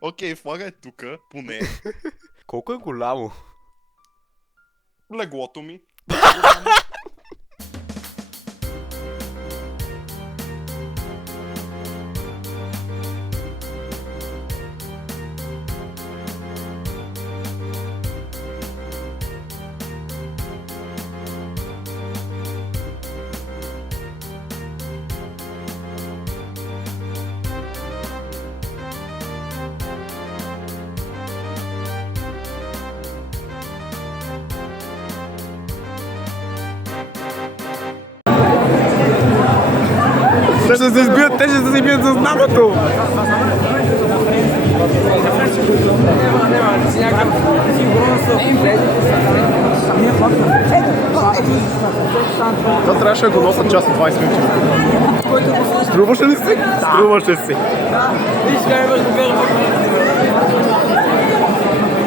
Окей, флага е тука, поне. Колко е голямо? Леглото ми. Те ще се избият, те ще се избият за знамето! Това трябваше да го носят час и 20 минути. Струваше ли си? Струваше си.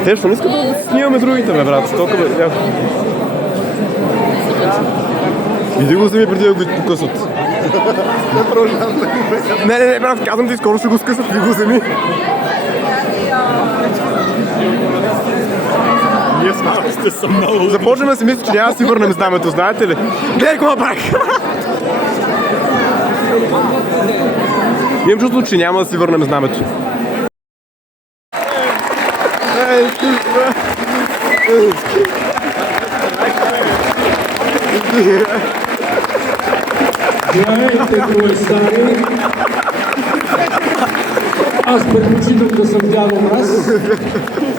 Те ще не искат да снимаме другите, бе, брат. Толкова бе. Иди го вземи преди да го покъсат. Не, брат, казвам ти, скоро ще го скъсат, ти го вземи. Ние сте са много. Започваме да си мисля, че няма да си върнем знамето, знаете ли? Гледай какво направих! Имам чувство, че няма да си върнем знамето. Здравейте, колесари! Аз предпочитам да съм Дядо Мраз.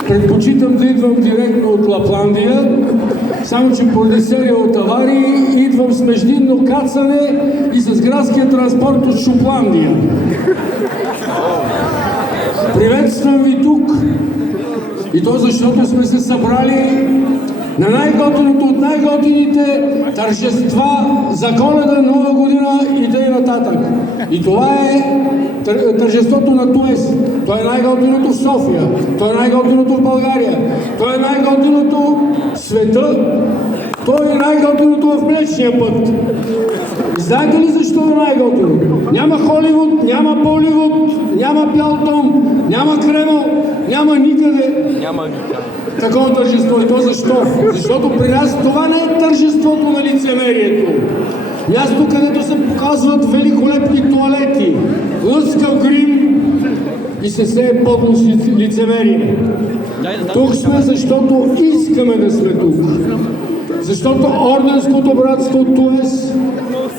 Предпочитам да идвам директно от Лапландия, само че поради серия от аварии идвам с междинно кацане и с градския транспорт от Шотландия. Приветствам ви тук и то защото сме се събрали на най-готиното от най-готините тържества за Коледа, Нова година и т.н. И това е тържеството на Туес. То е най-готиното в София, то е най-готиното в България, то е най-готиното в света, то е най-готиното в Млечния път. Знаете ли защо е най-готино? Няма Холивуд, няма Боливуд, няма Бял дом, няма Кремъл, няма никъде. Такова тържество. И то защо? Защото при нас това не е тържеството на лицемерието. Място, където се показват великолепни туалети, лъскав грим и се сее подлост и лицемерие. Тук сме, защото искаме да сме тук. Защото Орденското братство Туес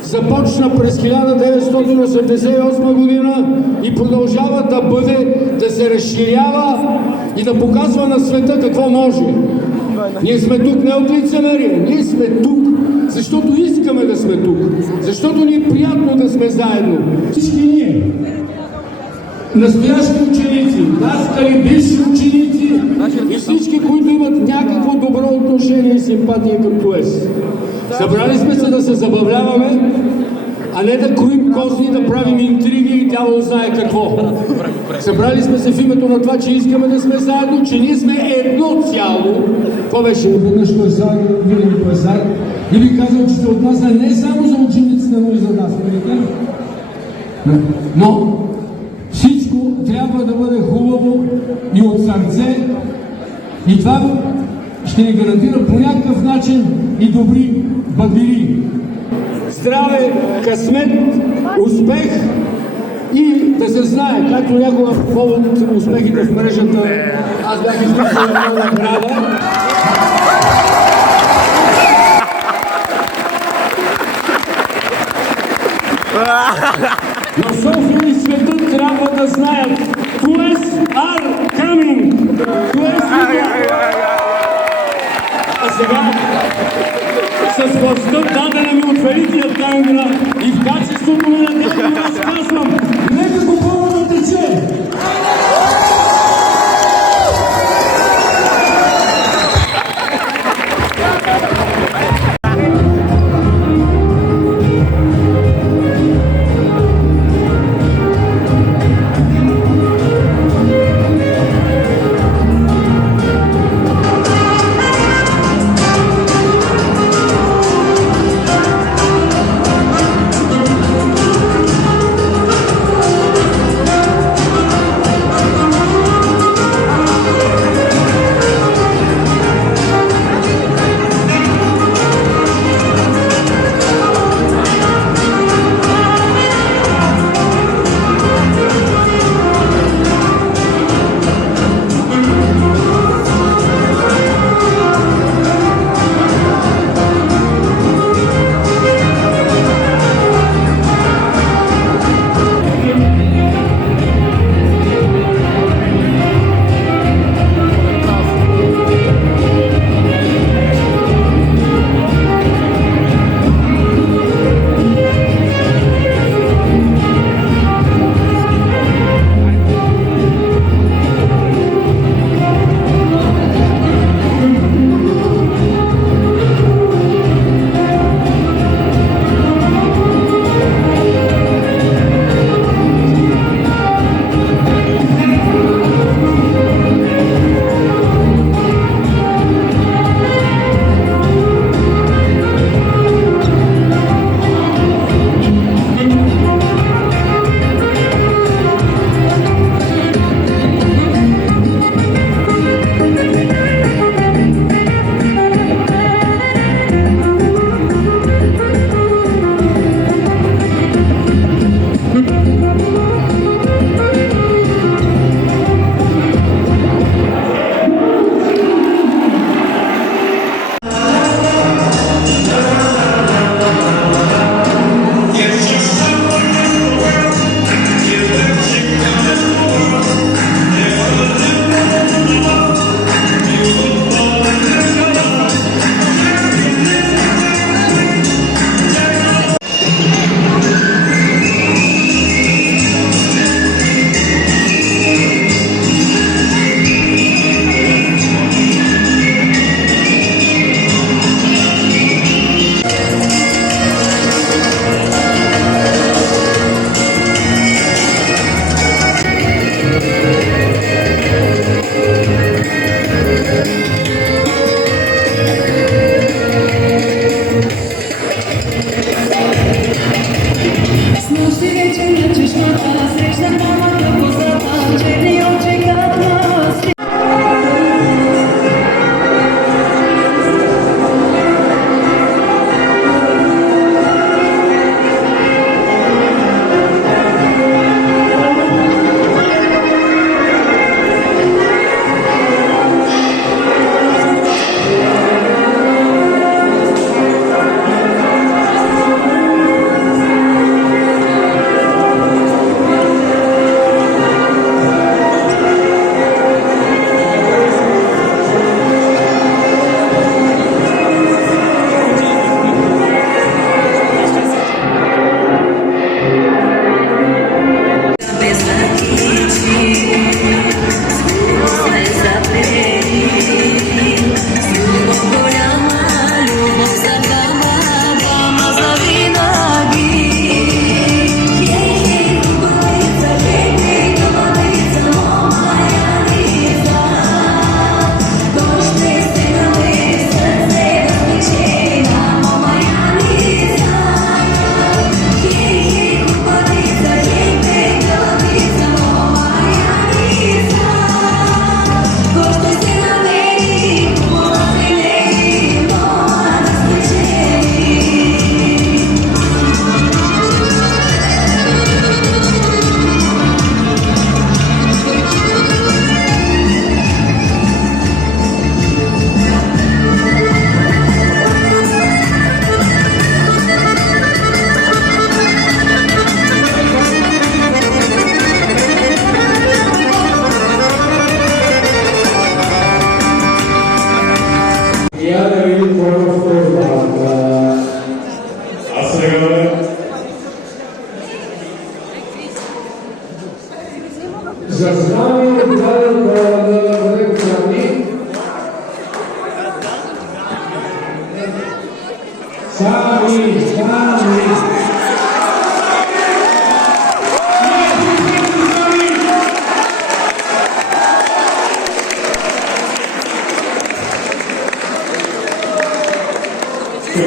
започна през 1988 година и продължава да бъде, да се разширява и да показва на света какво може. Ние сме тук не от лицемерие, ние сме тук, защото искаме да сме тук, защото ни е приятно да сме заедно. Всички ние, настоящи ученици, наскали бивши ученици и всички, които имат някакво добро отношение и симпатия към Туес. Събрали сме се да се забавляваме, а не да кроим кози и да правим интриги и дявол знае какво. Събрали сме се в името на това, че искаме да сме заедно, че ние сме едно цяло. Това беше веднъж класар, винаги класар. И ви казвам, че се отнася не само за учениците, но и за нас. Но всичко трябва да бъде хубаво и от сърце. И това ще ни гарантира по някакъв начин и добри бадвили. Здраве, късмет, успех и да се знае, както някога по повод успехите в мрежата, аз бях изписал една награда. Но София и света трябва да знаят Туес are coming! Туес А сега с властта, дадена ми от великия Тангра и в качеството ми на дядо разказвам, нека го пълно да тече!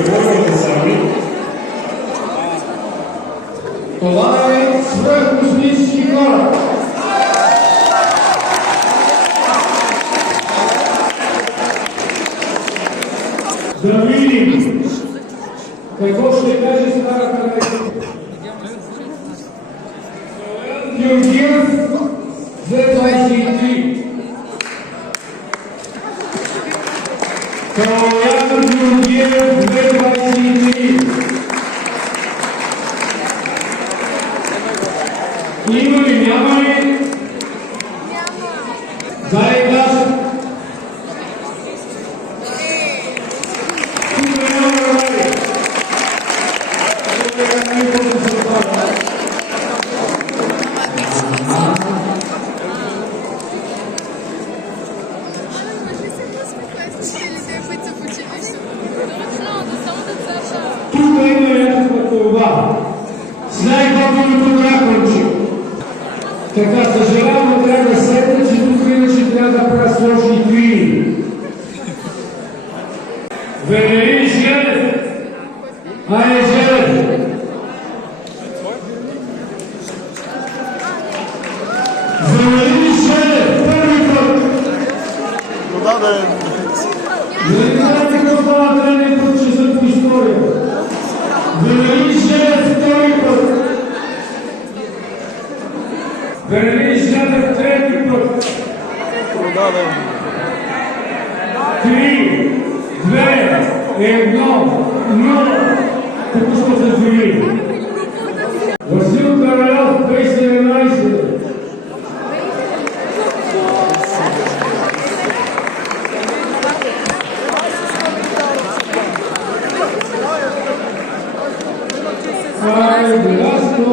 говорите сами. Това е свръхкосмически кораб. Да видим какво ще каже старата река. Георгиев 223. Калоян Георгиев 223. Има ли, няма ли? Дай газ. Тук има някаква това. С най-готвеното драконче. Така, съжалявам, да трябва да седна, че тук иначе трябва да правя сложни крии. Венерин Желев. Ай, Желев. Венерин Желев. Първи път. Нали знаете какво става трети път, че съм в история? Венерин Желев втори път. Венерин Желев трети път. 3, 2, 1, 0. Току-що се звери. Васил Каралев 2017. Това е богатство.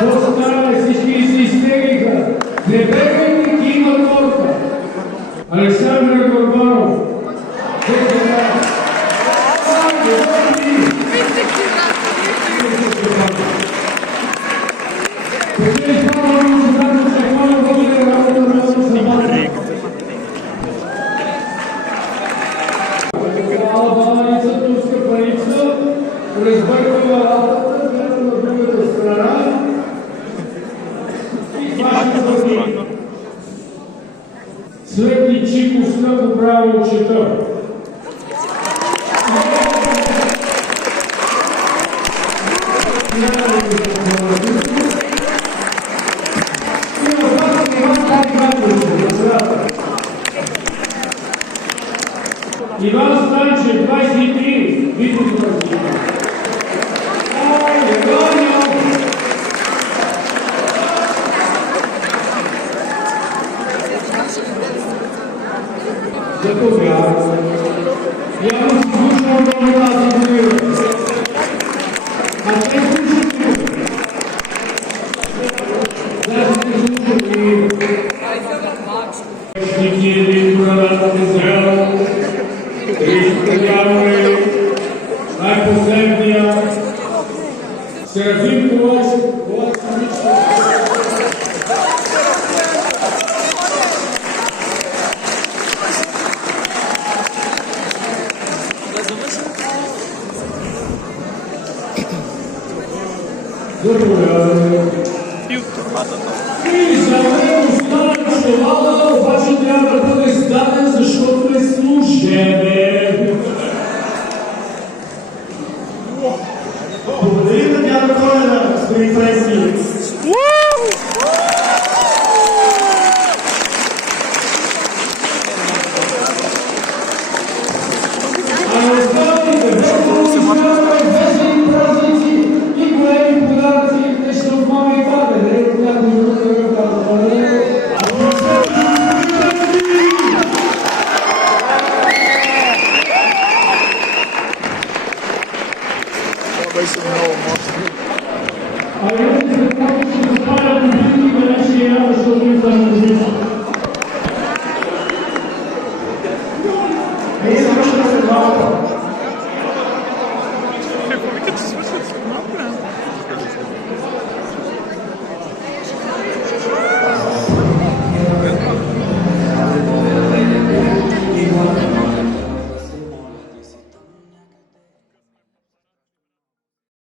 То стане, всички си изтегиха. Не бегайте, ти има торта. Александър Горбанов. Разбърква работата, гледа на другата страна и хваща въдни. Свети Чиков много правилно чета. Иван Станчев, 23, видно това. Заповядайте. Я не слушам много тази година. А те слушате. Даже не слушате. Шники един продат Израел. Христо Явре. Най-последния. Серафим Ковачев. И за мен остана чувала, обаче трябва да бъде издаден, защото е служебен. Благодарим на дядо Коледа, господин Фрески. А останалите весели празници и големи подаръци нещо от мама и баба, не е от някой друг да казва. А я не знам, как ще спаля по всички бележки, защото ми са музици.